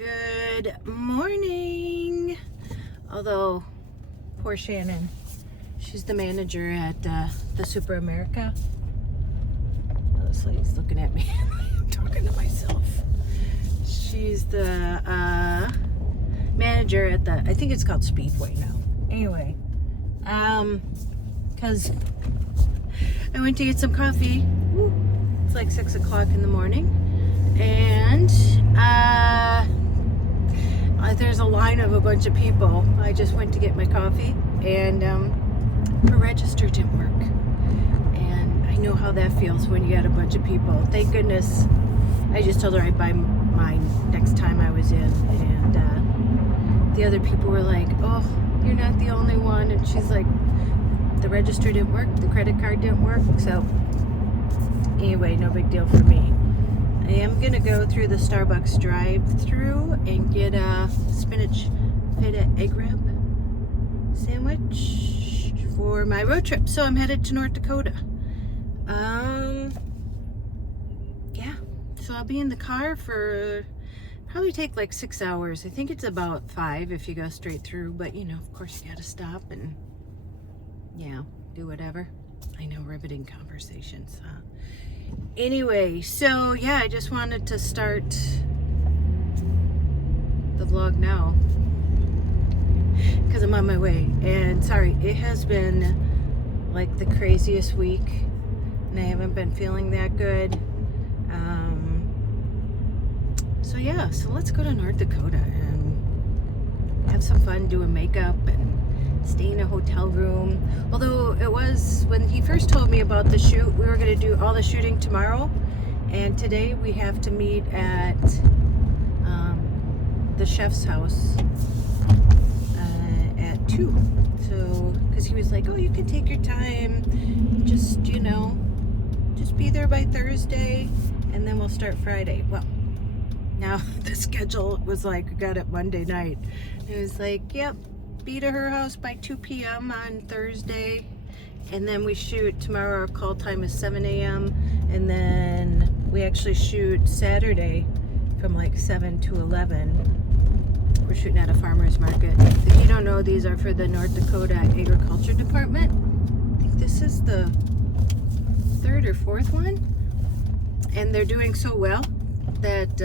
Good morning. Although, poor Shannon, she's the manager at the Super America. Oh, this lady's looking at me. I'm talking to myself. She's the manager at the, I think it's called Speedway now. Anyway, because I went to get some coffee. It's like 6 o'clock in the morning. And there's a line of a bunch of people. I just went to get my coffee, and her register didn't work. And I know how that feels when you got a bunch of people. Thank goodness I just told her I'd buy mine next time I was in. And the other people were like, "Oh, you're not the only one." And she's like, "The register didn't work, the credit card didn't work." So anyway, no big deal for me. I am going to go through the Starbucks drive-thru and get a spinach feta egg wrap sandwich for my road trip. So I'm headed to North Dakota. Yeah, so I'll be in the car for probably take like 6 hours. I think it's about 5 if you go straight through, but you know, of course you got to stop and yeah, do whatever. I know, riveting conversations, huh? Anyway, so yeah, I just wanted to start the vlog now because I'm on my way. And sorry, it has been like the craziest week and I haven't been feeling that good. So yeah, so let's go to North Dakota and have some fun doing makeup and stay in a hotel room. Although it was, when he first told me about the shoot, we were going to do all the shooting tomorrow, and today we have to meet at the chef's house at 2. So because he was like, "Oh, you can take your time, just, you know, just be there by Thursday and then we'll start Friday." Well, now the schedule was like, I got it Monday night. It was like, "Yep, be to her house by 2 p.m. on Thursday, and then we shoot tomorrow. Our call time is 7 a.m. and then we actually shoot Saturday from like 7 to 11. We're shooting at a farmer's market. If you don't know, these are for the North Dakota Agriculture Department. I think this is the 3rd or 4th one, and they're doing so well that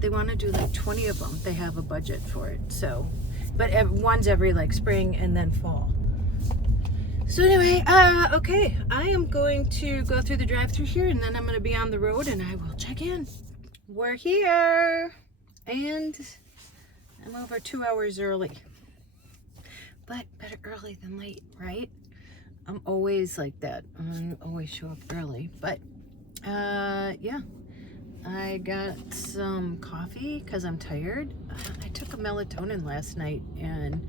they want to do like 20 of them. They have a budget for it. So, but one's every like spring and then fall. So anyway, okay, I am going to go through the drive-thru here, and then I'm going to be on the road and I will check in. We're here, and I'm over 2 hours early. But better early than late, right? I'm always like that. I always show up early. But yeah, I got some coffee because I'm tired. I took a melatonin last night, and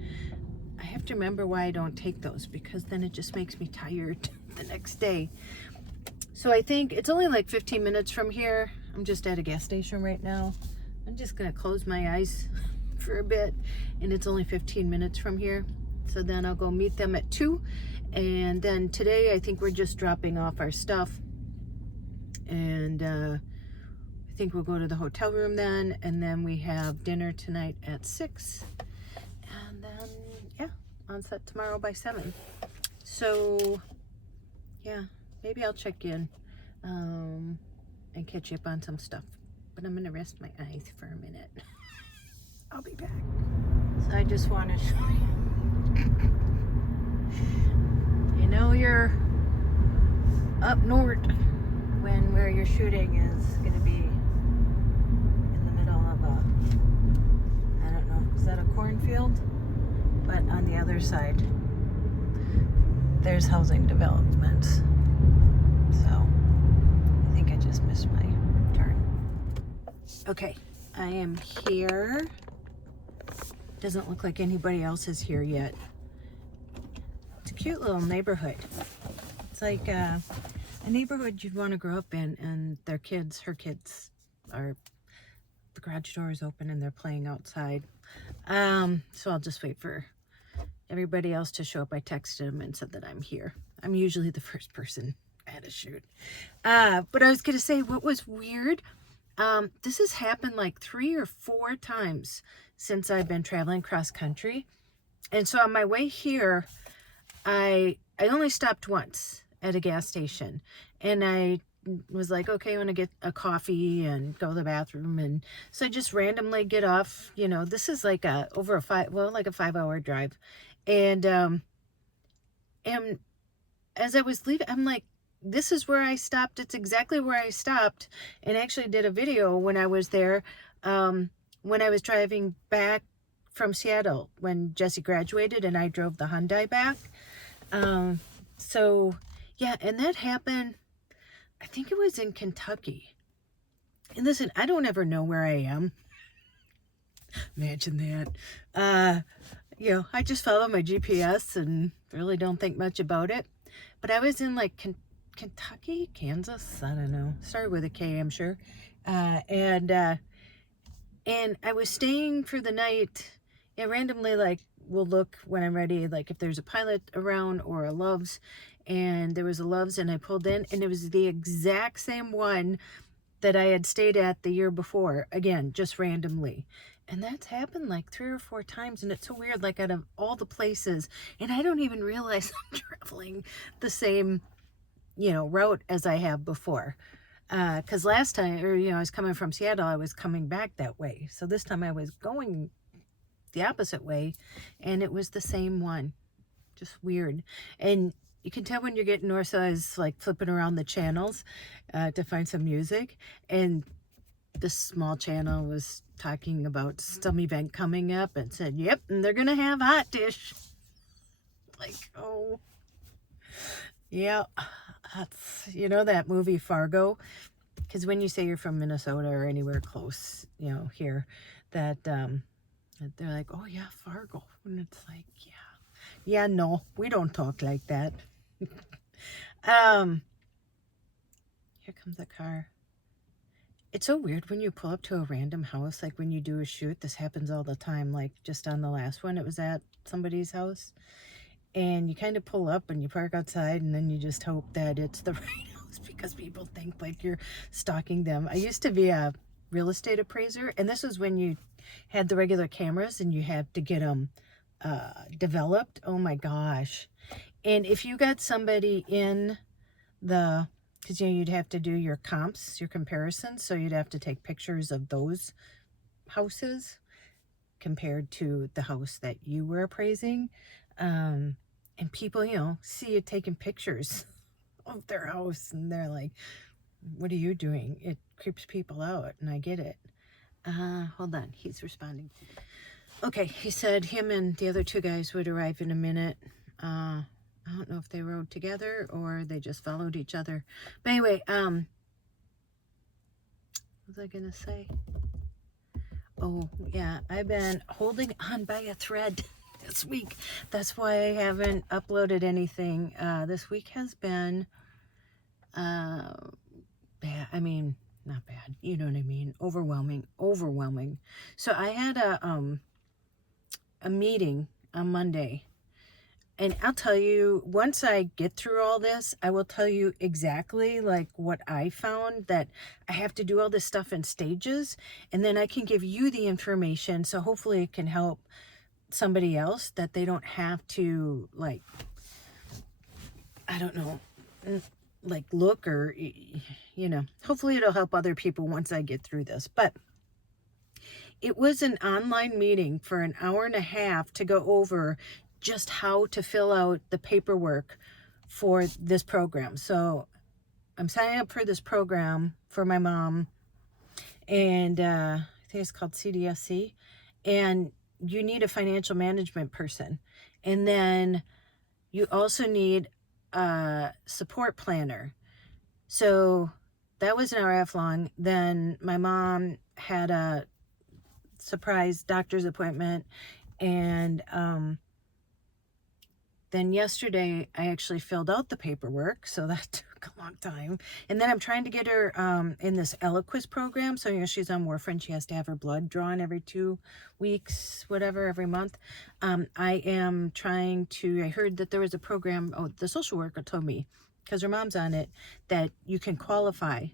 I have to remember why I don't take those, because then it just makes me tired the next day. So I think it's only like 15 minutes from here. I'm just at a gas station right now. I'm just gonna close my eyes for a bit, and it's only 15 minutes from here. So then I'll go meet them at 2, and then today I think we're just dropping off our stuff, and I think we'll go to the hotel room then, and then we have dinner tonight at 6, and then yeah, on set tomorrow by 7. So yeah, maybe I'll check in and catch up on some stuff, but I'm gonna rest my eyes for a minute. I'll be back. So I just want to show you, you know, you're up north when where you're shooting is gonna be I don't know, is that a cornfield? But on the other side, there's housing development. So I think I just missed my turn. Okay, I am here. Doesn't look like anybody else is here yet. It's a cute little neighborhood. It's like a neighborhood you'd want to grow up in, and her kids are, the garage door is open and they're playing outside. So I'll just wait for everybody else to show up. I texted them and said that I'm here. I'm usually the first person at a shoot. But I was gonna say, what was weird This has happened like 3 or 4 times since I've been traveling cross country. And so on my way here, I only stopped once at a gas station, and I was like, okay, I want to get a coffee and go to the bathroom. And so I just randomly get off, you know, this is like over a 5-hour drive. And as I was leaving, I'm like, this is where I stopped. It's exactly where I stopped, and actually did a video when I was there, when I was driving back from Seattle when Jesse graduated and I drove the Hyundai back. So yeah, and that happened, I think it was in Kentucky. And listen, I don't ever know where I am. Imagine that. You know, I just follow my GPS and really don't think much about it. But I was in like Kentucky, Kansas, I don't know. Started with a K, I'm sure. And I was staying for the night. Yeah, randomly, like, we'll look when I'm ready, like if there's a Pilot around or a Love's. And there was a Love's, and I pulled in, and it was the exact same one that I had stayed at the year before. Again, just randomly. And that's happened like 3 or 4 times, and it's so weird, like out of all the places, and I don't even realize I'm traveling the same, you know, route as I have before. Because last time, or, you know, I was coming from Seattle, I was coming back that way. So this time I was going the opposite way, and it was the same one. Just weird. And you can tell when you're getting north, so I was like flipping around the channels to find some music, and this small channel was talking about some event coming up and said, yep, and they're gonna have hot dish. Like, oh yeah, that's, you know, that movie Fargo, because when you say you're from Minnesota or anywhere close, you know, here, that they're like, oh yeah, Fargo, and it's like, yeah, no, we don't talk like that. Here comes a car. It's so weird when you pull up to a random house, like when you do a shoot. This happens all the time. Like just on the last one, it was at somebody's house, and you kind of pull up and you park outside, and then you just hope that it's the right house, because people think like you're stalking them. I used to be a real estate appraiser, and this was when you had the regular cameras and you had to get them developed. Oh my gosh. And if you got somebody in the, because you know, you'd have to do your comps, your comparisons, so you'd have to take pictures of those houses compared to the house that you were appraising. And people, you know, see you taking pictures of their house, and they're like, what are you doing? It creeps people out, and I get it. Hold on, he's responding. Okay, he said him and the other 2 guys would arrive in a minute. I don't know if they rode together or they just followed each other. But anyway, what was I gonna say? Oh yeah, I've been holding on by a thread this week. That's why I haven't uploaded anything. This week has been bad. I mean, not bad. You know what I mean? Overwhelming. So I had a meeting on Monday. And I'll tell you, once I get through all this, I will tell you exactly like what I found, that I have to do all this stuff in stages, and then I can give you the information. So hopefully it can help somebody else, that they don't have to, like, I don't know, like look, or, you know, hopefully it'll help other people once I get through this. But it was an online meeting for an hour and a half to go over just how to fill out the paperwork for this program. So I'm signing up for this program for my mom, and I think it's called CDSC, and you need a financial management person, and then you also need a support planner. So that was an hour and a half long. Then my mom had a surprise doctor's appointment, and then yesterday I actually filled out the paperwork, so that took a long time. And then I'm trying to get her in this Eliquis program. So, you know, she's on warfarin. She has to have her blood drawn every 2 weeks, whatever, every month. I am trying to, I heard that there was a program, oh, the social worker told me, because her mom's on it, that you can qualify.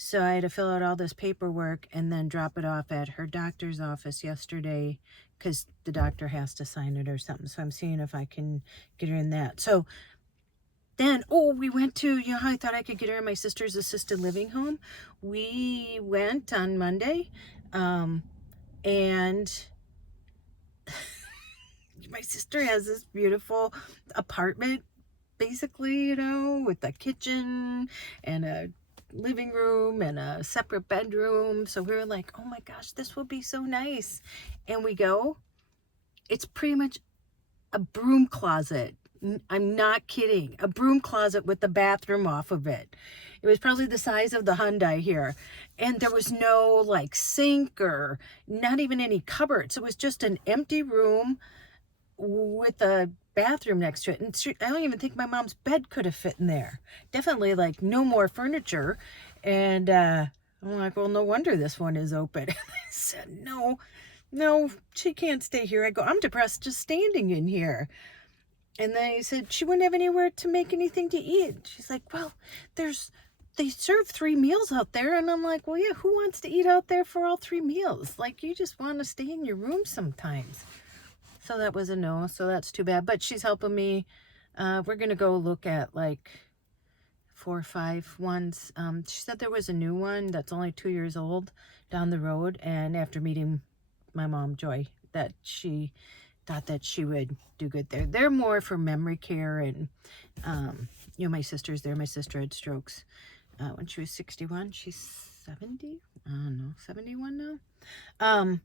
So I had to fill out all this paperwork and then drop it off at her doctor's office yesterday because the doctor has to sign it or something. So I'm seeing if I can get her in that. So then, we went to, you know how I thought I could get her in my sister's assisted living home? We went on Monday, and my sister has this beautiful apartment, basically, you know, with a kitchen and a living room and a separate bedroom. So we were like, oh my gosh, this will be so nice. And we go, it's pretty much a broom closet. I'm not kidding. A broom closet with the bathroom off of it. It was probably the size of the Hyundai here. And there was no like sink or not even any cupboards. It was just an empty room with a bathroom next to it. And I don't even think my mom's bed could have fit in there. Definitely like no more furniture. And I'm like, well, no wonder this one is open. I said, no, she can't stay here. I go, I'm depressed just standing in here. And then he said, she wouldn't have anywhere to make anything to eat. She's like, well, they serve 3 meals out there. And I'm like, well, yeah, who wants to eat out there for all 3 meals? Like, you just want to stay in your room sometimes. So that was a no. So that's too bad. But she's helping me. We're going to go look at like 4 or 5 ones. She said there was a new one that's only 2 years old down the road. And after meeting my mom, Joy, that she thought that she would do good there. They're more for memory care and, you know, my sister's there. My sister had strokes when she was 61. She's 70? I don't know, 71 now.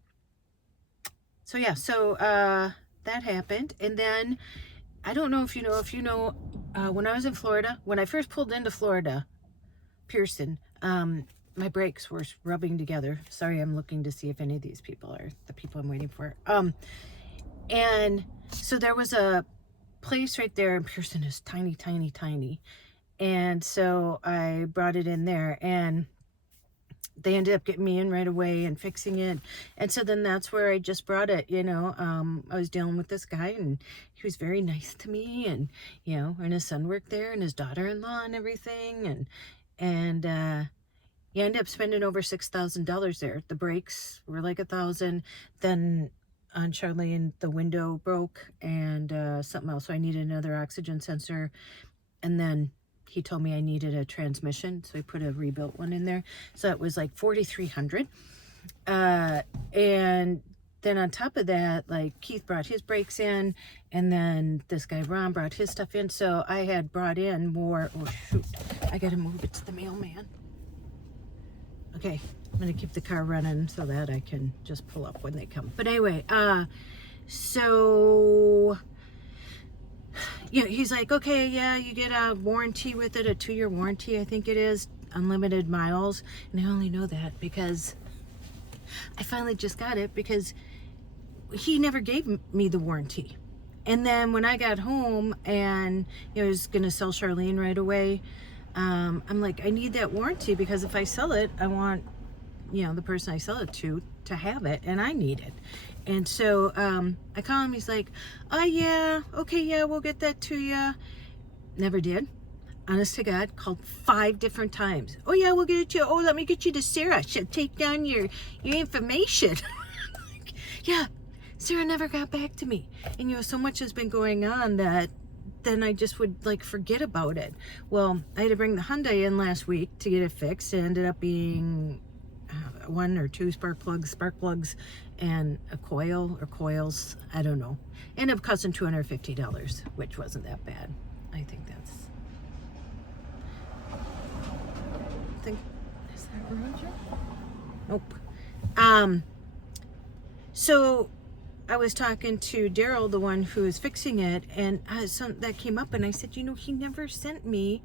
So yeah, so that happened. And then, I don't know if you know, when I was in Florida, when I first pulled into Florida, Pearson, my brakes were rubbing together. Sorry, I'm looking to see if any of these people are the people I'm waiting for. And so there was a place right there, and Pearson is tiny, tiny, tiny. And so I brought it in there, and they ended up getting me in right away and fixing it. And so then that's where I just brought it, you know. I was dealing with this guy, and he was very nice to me, and, you know, and his son worked there, and his daughter-in-law and everything. And you end up spending over $6,000 there. The brakes were like $1,000. Then on Charlene, the window broke and something else. So I needed another oxygen sensor. And then he told me I needed a transmission. So he put a rebuilt one in there. So it was like $4,300. And then on top of that, like Keith brought his brakes in, and then this guy Ron brought his stuff in. So I had brought in more. Oh shoot, I gotta move it to the mailman. Okay, I'm gonna keep the car running so that I can just pull up when they come. But anyway, so yeah, he's like, okay, yeah, you get a warranty with it, a 2-year warranty, I think it is, unlimited miles. And I only know that because I finally just got it because he never gave me the warranty. And then when I got home and I was gonna sell Charlene right away, I'm like, I need that warranty because if I sell it, I want, you know, the person I sell it to have it, and I need it. And so I call him. He's like, oh yeah, okay, yeah, we'll get that to you. Never did. Honest to God, called 5 different times. Oh yeah, we'll get it to you. Oh, let me get you to Sarah. She'll take down your information. Like, yeah, Sarah never got back to me. And you know, so much has been going on that then I just would like forget about it. Well, I had to bring the Hyundai in last week to get it fixed. It ended up being 1 or 2 spark plugs, and a coil or coils. I don't know. Ended up costing $250, which wasn't that bad. I think that's. Is that Roger? Nope. So I was talking to Daryl, the one who is fixing it, and that came up, and I said, you know, he never sent me,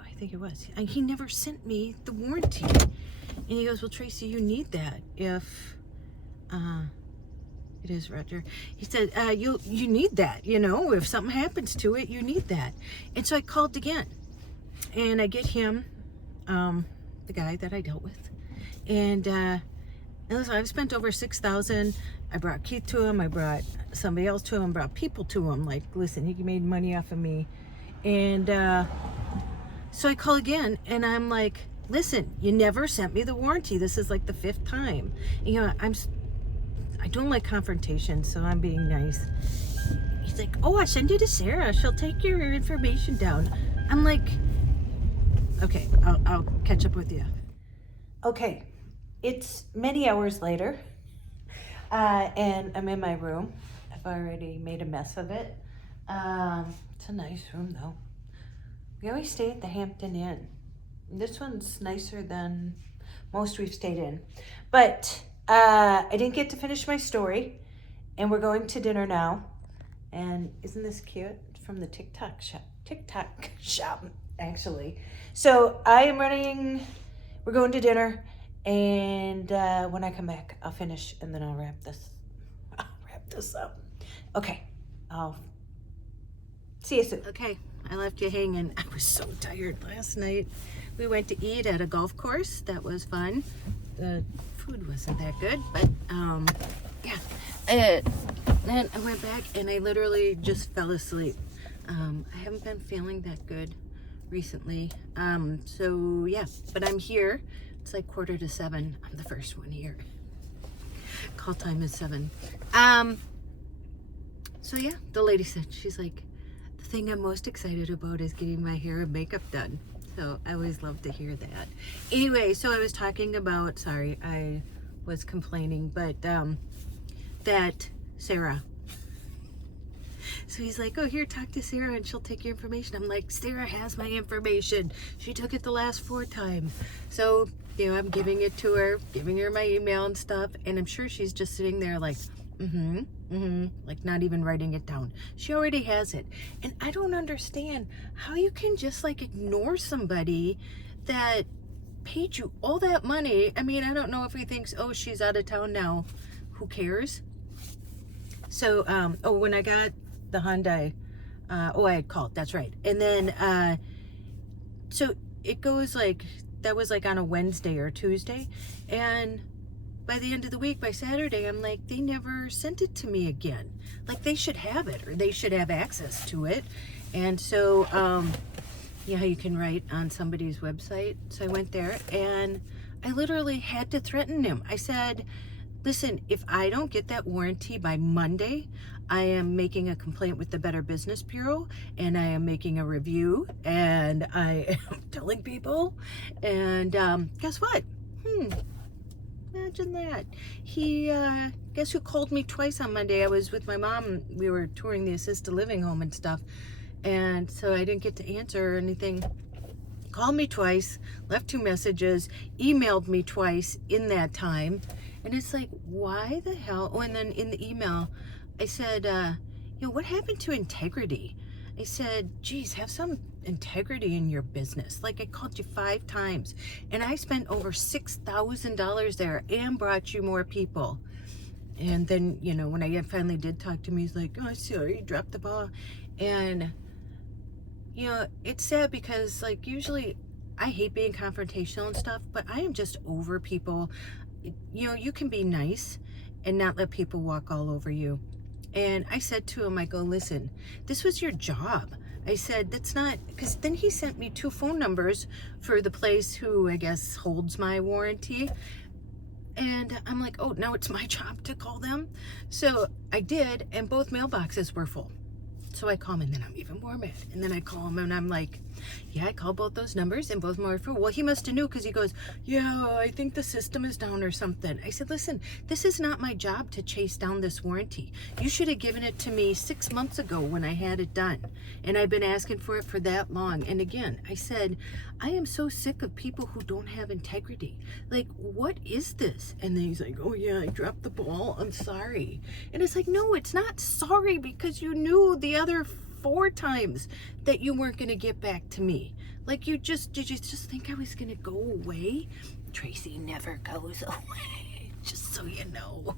I think it was, he never sent me the warranty. And he goes, well, Tracy, you need that if, it is Roger. He said, you need that, you know, if something happens to it, you need that. And so I called again, and I get him, the guy that I dealt with, and listen, I've spent over $6,000. I brought Keith to him. I brought somebody else to him. Brought people to him. Like, listen, he made money off of me. And so I call again, and I'm like, listen, you never sent me the warranty. This is like the 5th time. You know, I don't like confrontation, so I'm being nice. He's like, oh, I'll send you to Sarah. She'll take your information down. I'm like, okay, I'll catch up with you. Okay, it's many hours later, and I'm in my room. I've already made a mess of it. It's a nice room, though. We always stay at the Hampton Inn. This one's nicer than most we've stayed in. But I didn't get to finish my story, and we're going to dinner now. And isn't this cute? From the TikTok shop, actually. So I am running, we're going to dinner, and when I come back, I'll finish, and then I'll wrap this up. Okay, I'll see you soon. Okay, I left you hanging. I was so tired last night. We went to eat at a golf course. That was fun. The food wasn't that good, but yeah. Then I went back and I literally just fell asleep. I haven't been feeling that good recently. So yeah, but I'm here. It's like 6:45. I'm the first one here. Call time is 7. So yeah, the lady said, she's like, the thing I'm most excited about is getting my hair and makeup done. So I always love to hear that. Anyway, so I was talking about, sorry, I was complaining, but that Sarah. So he's like, oh, here, talk to Sarah and she'll take your information. I'm like, Sarah has my information. She took it the last 4 times. So, you know, I'm giving it to her, giving her my email and stuff. And I'm sure she's just sitting there like, like not even writing it down. She already has it. And I don't understand how you can just like ignore somebody that paid you all that money. I mean, I don't know if he thinks, oh, she's out of town now. Who cares? So, when I got the Hyundai, I had called, that's right. And then, so it goes like, that was like on a Wednesday or Tuesday. And by the end of the week, by Saturday, I'm like, they never sent it to me again. Like they should have it, or they should have access to it. And so, you know how you can write on somebody's website? So I went there and I literally had to threaten him. I said, listen, if I don't get that warranty by Monday, I am making a complaint with the Better Business Bureau, and I am making a review, and I am telling people, and guess what? Imagine that. He, guess who called me twice on Monday? I was with my mom. We were touring the assisted living home and stuff, and so I didn't get to answer or anything. Called me twice, left 2 messages, emailed me twice in that time. And it's like, why the hell? Oh, and then in the email, I said, you know, what happened to integrity? I said, geez, have some integrity in your business. Like I called you 5 times and I spent over $6,000 there and brought you more people. And then, you know, when I finally did talk to him, he's like, oh, sorry, you dropped the ball. And, you know, it's sad because like usually I hate being confrontational and stuff, but I am just over people. You know, you can be nice and not let people walk all over you. And I said to him, I go, listen, this was your job. I said, that's not, because then he sent me 2 phone numbers for the place who I guess holds my warranty. And I'm like, oh, now it's my job to call them. So I did, and both mailboxes were full. So I call him, and then I'm even more mad. And then I call him, and I'm like, yeah, I called both those numbers, and both more full. Well, he must have knew, because he goes, yeah, I think the system is down or something. I said, listen, this is not my job to chase down this warranty. You should have given it to me 6 months ago when I had it done. And I've been asking for it for that long. And again, I said, I am so sick of people who don't have integrity. Like, what is this? And then he's like, oh, yeah, I dropped the ball. I'm sorry. And it's like, no, it's not sorry, because you knew the other 4 times that you weren't going to get back to me. Like, did you just think I was going to go away? Tracy never goes away, just so you know.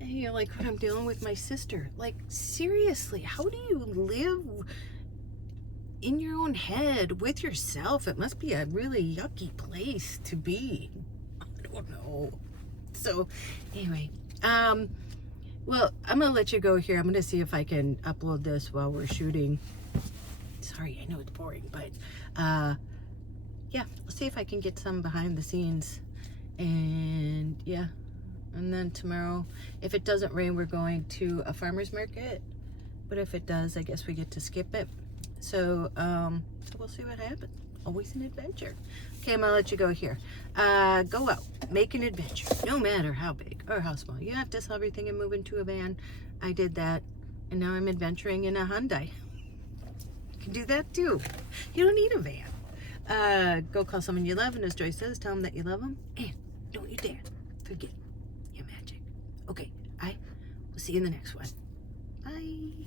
And, you know, like when I'm dealing with my sister, like, seriously, how do you live in your own head with yourself? It must be a really yucky place to be. I don't know. So, anyway, well, I'm going to let you go here. I'm going to see if I can upload this while we're shooting. Sorry, I know it's boring, but yeah, I'll see if I can get some behind the scenes. And yeah, and then tomorrow, if it doesn't rain, we're going to a farmer's market. But if it does, I guess we get to skip it. So, so we'll see what happens. Always an adventure. Okay, I'm gonna let you go here. Go out, make an adventure, no matter how big or how small. You have to sell everything and move into a van. I did that, and now I'm adventuring in a Hyundai. You can do that too. You don't need a van. Go call someone you love, and as Joyce says, tell them that you love them, and don't you dare forget your magic. Okay, I will see you in the next one. Bye.